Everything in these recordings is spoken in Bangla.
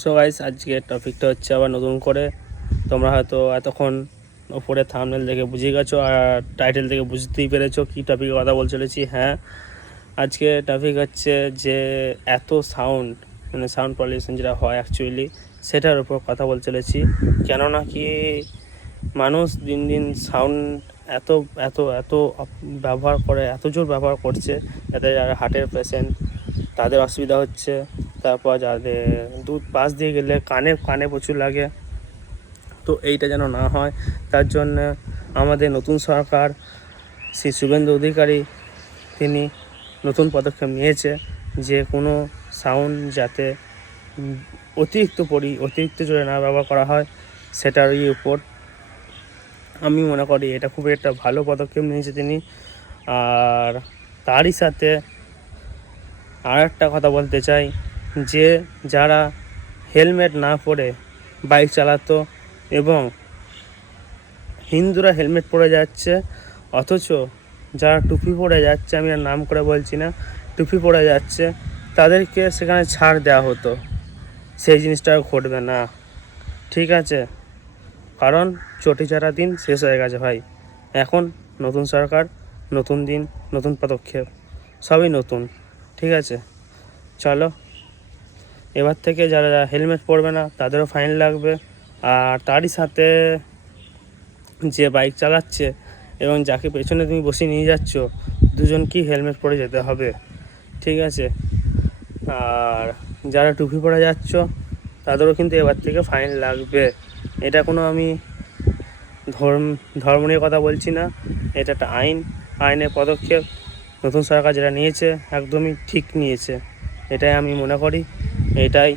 সো গাইস, আজকে টপিকটা হচ্ছে আবার নতুন করে। তোমরা হয়তো এতক্ষণ উপরে থাম্বনেল দেখে বুঝে গেছো আর টাইটেল থেকে বুঝতেই পেরেছো কী টপিকে কথা বলতে চলেছি। হ্যাঁ, আজকে টপিক হচ্ছে যে এত সাউন্ড, মানে সাউন্ড পলিউশন যেটা হয় অ্যাকচুয়ালি, সেটার উপর কথা বলতে চলেছি। কেননা কি মানুষ দিন দিন সাউন্ড এত এত এত ব্যবহার করে, এত জোর ব্যবহার করছে, যাতে যারা হার্টের পেশেন্ট তাদের অসুবিধা হচ্ছে। তারপর যাদের দুধ পাশ দিয়ে গেলে কানে কানে প্রচুর লাগে। তো এইটা যেন না হয়, তার জন্য আমাদের নতুন সরকার শ্রী শুভেন্দু অধিকারী তিনি নতুন পদক্ষেপ নিয়েছে যে কোনো সাউন্ড যাতে অতিরিক্ত জোরে না ব্যবহার করা হয়, সেটারই উপর আমি মনে করি এটা খুবই একটা ভালো পদক্ষেপ নিয়েছে তিনি। আর তারই সাথে আর একটা কথা বলতে চাই যে যারা হেলমেট না পরে বাইক চালাতো এবং হিন্দুরা হেলমেট পরে যাচ্ছে, অথচ যারা টুপি পরে যাচ্ছে, আমি আর নাম করে বলছি না, টুপি পরে যাচ্ছে, তাদেরকে সেখানে ছাড় দেওয়া হতো। সেই জিনিসটা ঘটবে না, ঠিক আছে? কারণ চটি চারা দিন শেষ হয়ে গেছে ভাই। এখন নতুন সরকার, নতুন দিন, নতুন পদক্ষেপ, সবই নতুন, ঠিক আছে? চলো, এবার থেকে যারা হেলমেট পরবে না তাদেরও ফাইন লাগবে। আর তারই সাথে যে বাইক চালাচ্ছে এবং যাকে পেছনে তুমি বসে নিয়ে যাচ্ছ, দুজনকেই হেলমেট পরে যেতে হবে, ঠিক আছে? আর যারা টুপি পরে যাচ্ছ তাদেরও কিন্তু এবার থেকে ফাইন লাগবে। এটা কোনো আমি ধর্ম নিয়ে কথা বলছি না, এটা একটা আইনের পদক্ষেপ নতুন সরকার যেটা নিয়েছে একদমই ঠিক নিয়েছে, এটাই আমি মনে করি। এটাই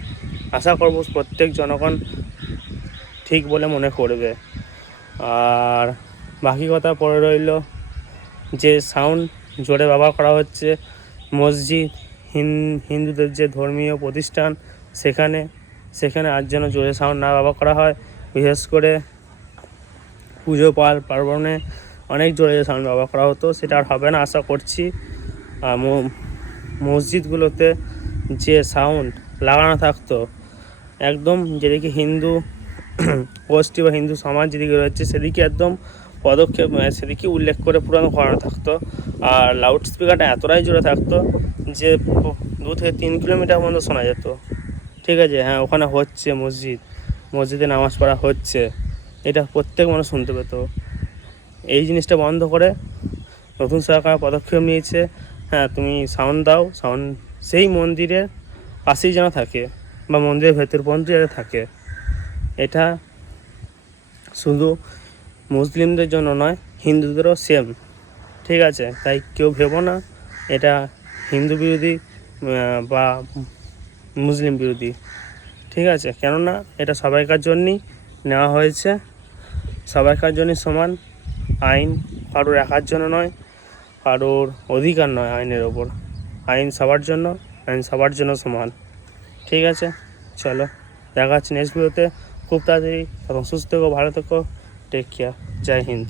আশা করব প্রত্যেক জনগণ ঠিক বলে মনে করবে। আর বাকি কথা পড়ে রইল যে সাউন্ড জোরে ব্যবহার করা হচ্ছে মসজিদ, হিন্দুদের যে ধর্মীয় প্রতিষ্ঠান, সেখানে আর যেন জোরে সাউন্ড না ব্যবহার করা হয়। বিশেষ করে পুজো পার্বণে অনেক জোরে সাউন্ড ব্যবহার করা হতো, সেটা আর হবে না আশা করছি। মসজিদগুলোতে যে সাউন্ড লাগানো থাকতো, একদম যেদিকে হিন্দু গোষ্ঠী বা হিন্দু সমাজ যেদিকে রয়েছে সেদিকে একদম সেদিকে উল্লেখ করে পুরানো করানো থাকতো। আর লাউড স্পিকারটা এতটাই জোরে থাকতো যে 2 থেকে 3 কিলোমিটার পর্যন্ত শোনা যেত, ঠিক আছে? হ্যাঁ, ওখানে হচ্ছে মসজিদে নামাজ পড়া হচ্ছে, এটা প্রত্যেক মানুষ শুনতে পেত। এই জিনিসটা বন্ধ করে নতুন সরকার পদক্ষেপ নিয়েছে। হ্যাঁ, তুমি সাউন্ড দাও, সাউন্ড সেই মন্দিরের পাশেই যেন থাকে বা মন্দিরের ভেতর পর্যন্ত যেন থাকে। এটা শুধু মুসলিমদের জন্য নয়, হিন্দুদেরও সেম, ঠিক আছে? তাই কেউ ভেবো না এটা হিন্দু বিরোধী বা মুসলিম বিরোধী, ঠিক আছে? কেননা এটা সবাইকার জন্যই নেওয়া হয়েছে, সবাইকার জন্যই সমান আইন, কারোর একার জন্য নয়, কারোর অধিকার নয় আইনের ওপর। আইন সবার জন্য সমান, ঠিক আছে? চলো, দেখা হচ্ছে নেক্সট ভিডিওতে খুব তাড়াতাড়ি। তখন সুস্থ থেকো, ভালো থেকো, টেক কেয়ার, জয় হিন্দ।